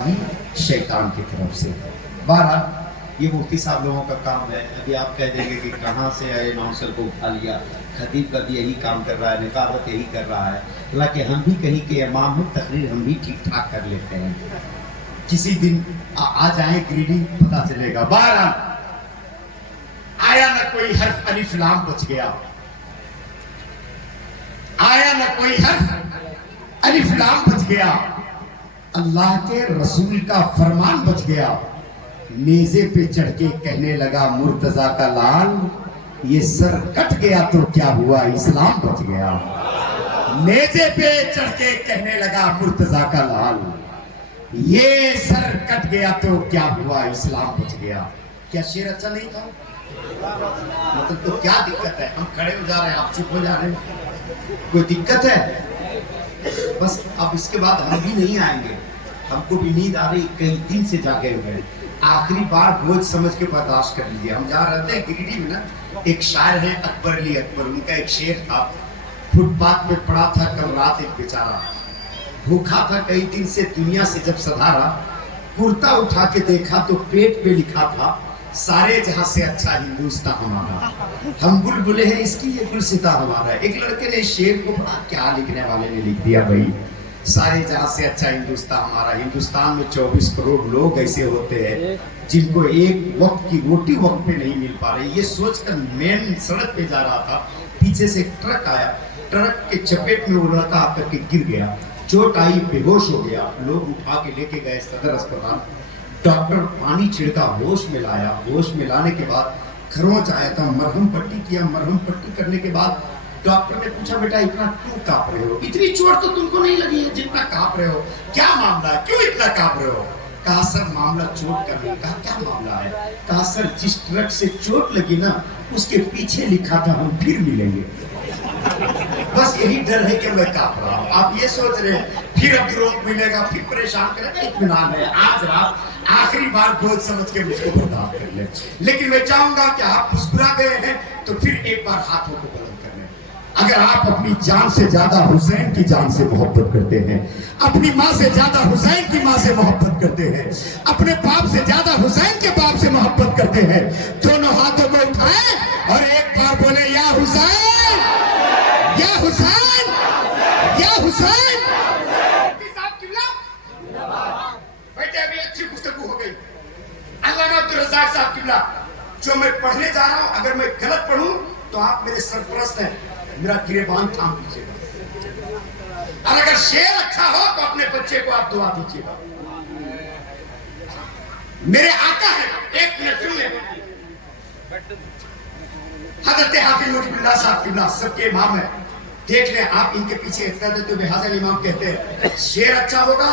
शैतान की तरफ से। बहरहाल ये मुफ्ती साहब लोगों का काम है। अभी आप कह देंगे कि कहाँ से आए अनाउंसर को उठा लिया, खतीब का भी यही काम कर रहा है, निकाबत यही कर रहा है। हालांकि हम भी कहीं के इमाम हैं, तकरीर हम भी ठीक ठाक कर लेते हैं। किसी दिन आ जाए गिरिडीह, पता चलेगा। बहरहाल आया ना कोई हर्फ अलिफ लाम बच गया, आया ना कोई हर्फ अलिफ लाम बच गया, अल्लाह के रसूल का फरमान बच गया। नेज़े पे चढ़ के कहने लगा मुर्तजा का लाल, ये सर कट गया तो क्या हुआ, इस्लाम बच गया। नेज़े पे चढ़ के कहने लगा मुर्तजा का लाल, ये सर कट गया तो क्या हुआ, इस्लाम बच गया। क्या शेर अच्छा नहीं था? मतलब तो क्या दिक्कत है? हम खड़े हो जा रहे हैं, आप चुप हो जा रहे हैं, कोई दिक्कत है? बस अब इसके बाद हम भी नहीं आएंगे, हमको भी नींद आ रही, कई दिन से जागे हुए। आखिरी बार बोझ समझ के बर्दाश्त कर लीजिए। हम जहाँ रहते हैं गिरिडीह में ना, एक शायर है अकबर अली अकबर, उनका एक शेर था। फुटपाथ पे पड़ा था कल रात एक बेचारा, भूखा था कई दिन से दुनिया से जब सधारा, कुर्ता उठा के देखा तो पेट पे लिखा था, सारे जहां से अच्छा हिंदुस्तान हमारा, हम बुलबुले हैं इसकी ये गुलसिता हमारा। एक लड़के ने शेर को बड़ा क्या लिखने वाले ने लिख दिया भाई, सारे जहां से अच्छा हिंदुस्तान हमारा। हिंदुस्तान में 24 करोड़ लोग ऐसे होते हैं जिनको एक वक्त की रोटी वक्त पे नहीं मिल पा रही। ये सोचकर मेन सड़क पे जा रहा था, पीछे से एक ट्रक आया, ट्रक के चपेट में वो लड़का आकर के गिर गया, चोट आई, बेहोश हो गया। लोग उठा के लेके गए सदर अस्पताल, डॉक्टर पानी छिड़का, होश में लाया। होश में लाने के बाद खरोंच आया था, मरहम पट्टी किया। मरहम पट्टी करने के बाद डॉक्टर ने पूछा, बेटा इतना क्यों कांप रहे हो? इतनी चोट तो तुमको नहीं लगी है जितना कांप रहे हो, क्या मामला है, क्यों इतना कांप रहे हो? कहा सर मामला चोट का नहीं। कहा क्या मामला है? कहा सर जिस ट्रक से चोट लगी ना, उसके पीछे लिखा था हम फिर मिलेंगे। बस यही डर है कि मैं कांप रहा हूँ। आप ये सोच रहे हैं फिर अब रोक मिलेगा, फिर परेशान करेगा, इत्मीनान है। आज रात आखिरी बार बोझ समझ के मुझको बर्दाश्त कर ले। लेकिन मैं चाहूंगा कि आप मुस्कुरा गए हैं तो फिर एक बार हाथों को बुलंद कर लें। अगर आप अपनी जान से ज्यादा हुसैन की जान से मोहब्बत करते हैं, अपनी माँ से ज्यादा हुसैन की माँ से मोहब्बत करते हैं, अपने बाप से ज्यादा हुसैन के बाप से मोहब्बत करते हैं, दोनों हाथों को उठाएं और एक बार बोले या हुसैन, या हुसैन, या हुसैन। बेटे अभी अच्छी गुफ्तगू हो गई। अल्लामा अब्दुल रज़ाक साहब किबला, जो मैं पढ़ने जा रहा हूँ, अगर मैं गलत पढ़ूं तो आप मेरे सरपरस्त हैं, मेरा गिरेबान थाम दीजिएगा। और अगर शेर अच्छा हो तो अपने बच्चे को आप दुआ दीजिएगा। मेरे आका है, एक मिनट सुन ले। हज़रत हाफिज़ मुजीबुल्लाह साहब किबला सबके इमाम है, देख लें आप इनके पीछे इतना देते हुए हाज़िर इमाम कहते हैं, शेर अच्छा होगा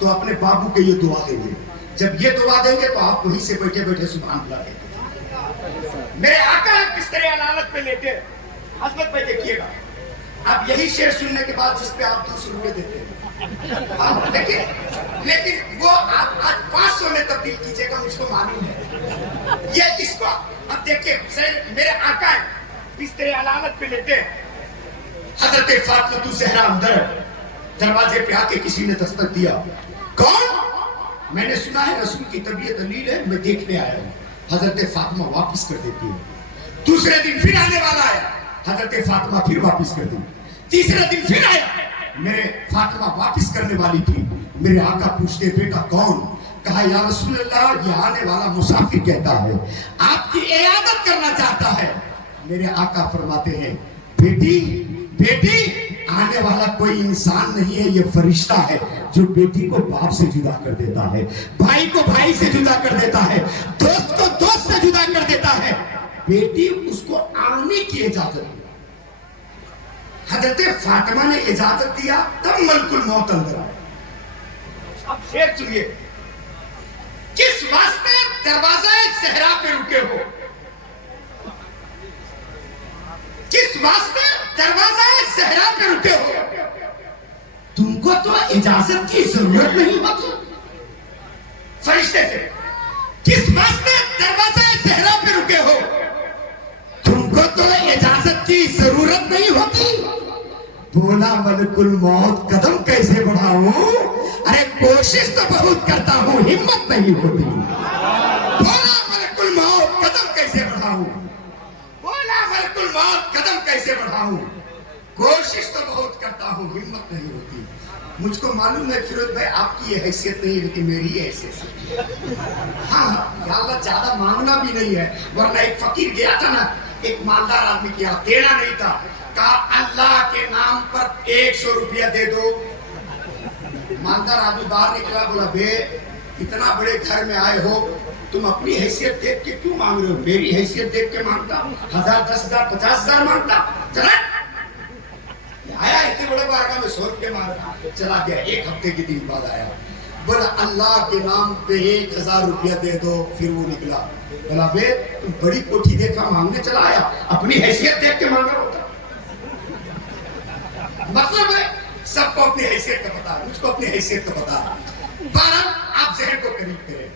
तो अपने बाबू के ये दुआ देंगे, जब ये दुआ देंगे तो आप वहीं से बैठे बैठे सुभान अल्लाह कहते। मेरे आका बिस्तरे अदालत पे लेटे, हजरत पे देखिएगा। अब यही शेर सुनने के बाद जिस पे आप 200 रुपए देते हैं, लेकिन वो आप आज 500 में तब्दील कीजिएगा, मुझको मालूम है। ये इसको अब देखिए, मेरे आका बिस्तरे अदालत पे लेटे, हजरत फातिमा ज़हरा अंदर, दरवाजे पे आके किसी ने दस्तक दिया। कौन? मैंने सुना है रसूल की तबीयत अलील है, मैं देखने आया हूँ। हजरत फातिमा वापस कर देती है। दूसरे दिन फिर आने वाला है, हजरत फातिमा फिर वापस कर दी। तीसरे दिन फिर आया, मेरे फातिमा वापस करने वाली थी। मेरे आका पूछते, बेटा कौन? कहा या रसूल अल्लाह, ये आने वाला मुसाफिर कहता है आपकी इयादत करना चाहता है। मेरे आका फरमाते हैं, बेटी बेटी, आने वाला कोई इंसान नहीं है, ये फरिश्ता है जो बेटी को बाप से जुदा कर देता है, भाई को भाई से जुदा कर देता है, दोस्त को दोस्त से जुदा कर देता है। बेटी उसको आने की इजाजत दी। हजरत फातिमा ने इजाजत दिया, तब मलकुल मौत अंदर आया। अब शेर सुनिए, किस वास्ते दरवाजा ज़हरा पे रुके हो? किस वास्ते दरवाजा ज़हरा पे रुके हो? तुमको तो इजाजत की जरूरत नहीं होती। फरिश्ते से, किस वास्ते दरवाजा ज़हरा पे रुके हो? तुमको तो इजाजत की जरूरत नहीं होती। बोला मलकुल मौत, कदम कैसे बढ़ाऊं, ارے کوشش تو بہت کرتا ہوں ہمت نہیں ہوتی. بولا ملک الموت قدم کیسے بڑھاؤں, بولا ملک الموت قدم کیسے بڑھاؤں, کوشش تو بہت کرتا ہوں ہمت نہیں ہوتی. مجھ کو معلوم ہے فیروز بھائی آپ کی یہ حیثیت نہیں ہے لیکن میری یہ حیثیت ہے. ہاں یا اللہ زیادہ مانگنا بھی نہیں ہے, ورنہ ایک فقیر گیا تھا نا ایک مالدار آدمی کیا دینا نہیں تھا, کہا اللہ کے نام پر 100 روپیہ دے دو. مالدار آدمی باہر نکلا, بولا بے اتنا بڑے گھر میں آئے ہو تم اپنی حیثیت دیکھ کے کیوں مانگ رہے ہو, میری حیثیت دیکھ کے مانگتا, 1000 10,000 50,000 مانگتا. چلا آیا اتنے بڑے بارگاہ میں 100 روپے مانگا, چلا گیا. ایک ہفتے کے دن بعد آیا, بولا اللہ کے نام پہ 1000 روپیہ دے دو. پھر وہ نکلا, بولا بے تم بڑی کوٹھی دیکھا مانگنے چلا آیا, اپنی حیثیت دیکھ کے مانگا ہوتا. مطلب ہے سب کو اپنی حیثیت کا پتا, مجھ کو اپنی حیثیت کا پتا. بہرحال آپ ذہن کو قریب کریں.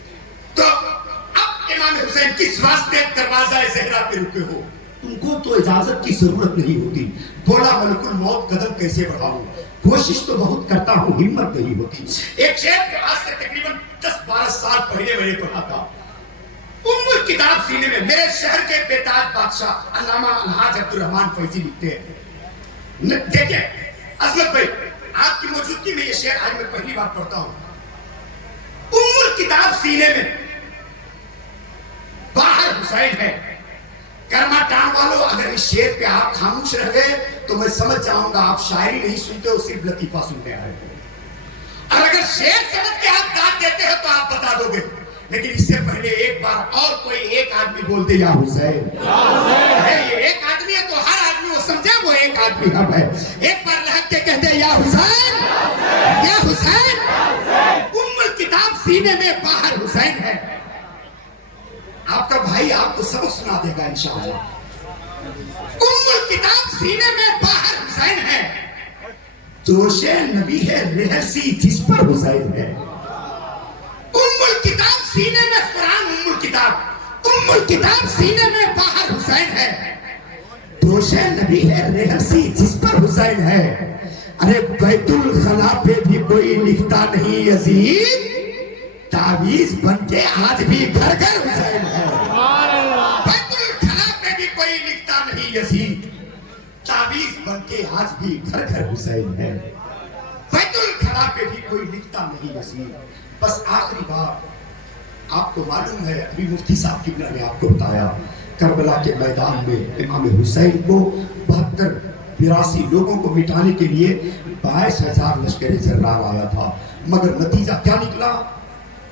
تو اب امام حسین کس واسطے دروازہ زہرا پہ رکے ہو, تم کو تو اجازت کی ضرورت نہیں ہوتی. بولا ملک الموت قدم کیسے بڑھاؤں, کوشش تو بہت کرتا ہوں ہمت نہیں ہوتی. ایک شعر جو آج سے تقریباً 10-12 سال پہلے میں نے پڑھا تھا, ام الکتاب سینے میں. میرے شہر کے بیتاج بادشاہ علامہ الحاج عبدالرحمان فیضی لکھتے ہیں. دیکھیں عظمت بھائی آپ کی موجودگی میں یہ شعر آج میں پہلی بار پڑھتا ہوں. ام الکتاب سینے میں باہر حسین ہے. کرما ٹان والو اگر اس شعر پہ آپ خاموش رہ گئے تو میں سمجھ جاؤں گا آپ شاعری نہیں سنتے ہو, صرف لطیفہ سنتے آئے ہو. اور اگر شعر سمجھ کے آپ داد دیتے ہیں تو آپ بتا دو گے. لیکن اس سے پہلے ایک بار اور کوئی ایک آدمی بولتے یا حسین. یہ ایک آدمی ہے تو ہر آدمی وہ سمجھے وہ ایک آدمی ہم ہے. ایک بار لہک کے کہتے یا حسین, یا حسین. ام الکتاب سینے میں باہر حسین ہے. آپ کا بھائی آپ کو سبق سنا دے گا انشاءاللہ. ام الکتاب سینے میں باہر حسین ہے, جوش نبی ہے رہسی جس پر حسین ہے. ام الکتاب سینے میں قرآن, ام الکتاب, ام الکتاب سینے میں باہر حسین ہے, جوش نبی ہے رہسی جس پر حسین ہے. ارے بیت الخلا پہ بھی کوئی لکھتا نہیں یزید, تعویذ بن کے آج بھی گھر گھر حسین ہے. بیت الخلا پہ بھی کوئی لکھتا نہیں یزید, تعویذ بن کے آج بھی گھر گھر حسین ہے. بیت الخلا پہ بھی کوئی لکھتا نہیں یزید. بس آخری بات آپ کو معلوم ہے, ابھی مفتی صاحب کی نے آپ کو بتایا, کربلا کے میدان میں امام حسین کو 72-82 لوگوں کو مٹانے کے لیے 22,000 لشکر زرار آیا تھا. مگر نتیجہ کیا نکلا,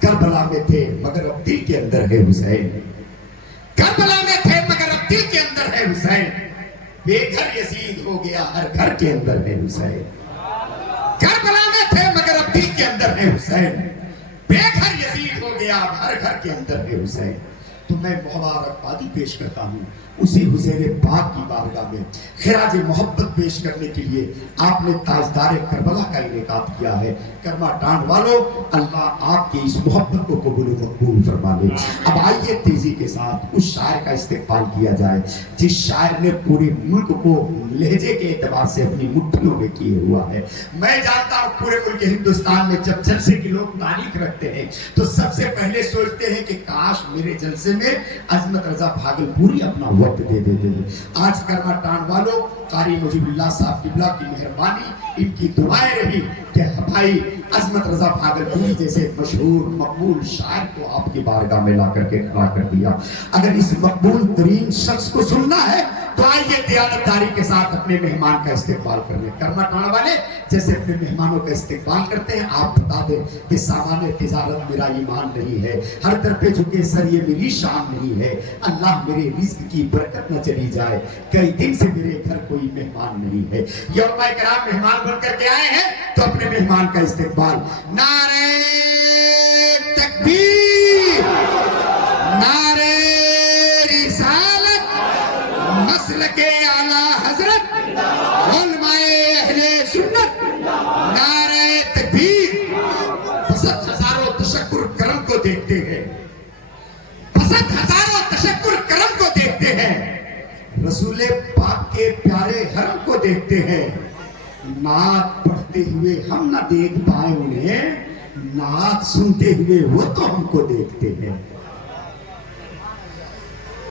کربلا میں تھے مگر اب دل کے اندر ہے حسین. کربلا میں تھے مگر اب دل کے اندر ہے حسین. بے گھر یزید ہو گیا ہر گھر کے اندر ہے حسین. کربلا میں تھے مگر اب دل کے اندر ہے حسین. بے گھر یزید ہو گیا ہر گھر کے اندر ہے حسین. تو میں مبارکبادی پیش کرتا ہوں اسی حسین پاک کی بارگاہ میں. خراج محبت پیش کرنے کے لیے آپ نے تاجدار کربلا کا انعقاد کیا ہے. کرما ٹانڈ والوں, اللہ آپ کی اس محبت کو قبول و مقبول فرما لے. اب آئیے تیزی کے ساتھ اس شاعر کا استقبال کیا جائے جس شاعر نے پورے ملک کو لہجے کے اعتبار سے اپنی مٹھیوں میں کیے ہوا ہے. میں جانتا ہوں پورے ملک ہندوستان میں جب جلسے کے لوگ تاریخ رکھتے ہیں تو سب سے پہلے سوچتے ہیں کہ کاش میرے جلسے میں عظمت رضا بھاگلپوری اپنا وقت دے دیتے ہیں. آج کرما ٹانڈ والوں, قاری مجیب اللہ صاحب قبلہ کی مہربانی, ان کی دعائیں رہی کہ بھائی عظمت رضا بھاگلپوری جیسے مشہور مقبول شاعر کو آپ کی بارگاہ میں لا کر کے کھڑا کر دیا. اگر اس مقبول ترین شخص کو سننا ہے تو آئیے دیانتداری کے ساتھ اپنے مہمان کا استقبال کر لیں. کرما ٹانڈ والے جیسے اپنے مہمانوں کا استقبال کرتے ہیں آپ بتا دیں کہ سامان تجارت میرا ایمان نہیں ہے, ہر طرف جھکے سر یہ میری شان نہیں ہے. اللہ میرے رزق کی برکت نہ چلی جائے, کئی دن سے میرے گھر کوئی مہمان نہیں ہے. یہ علماء کرام مہمان بن کر کے آئے ہیں تو اپنے مہمان کا استقبال. نعرہ تکبیر, نعرہ رسالت, مسلک اعلی حضرت, علماء اہل سنت, نعرہ تکبیر. بسط ہزاروں تشکر کرم کو دیکھتے ہیں, بسط ہزاروں تشکر کرم کو دیکھتے ہیں, رسول پاک کے پیارے حرم کو دیکھتے ہیں, नात पढ़ते हुए हम न देख पाए उन्हें, नात सुनते हुए वो तो हमको देखते हैं।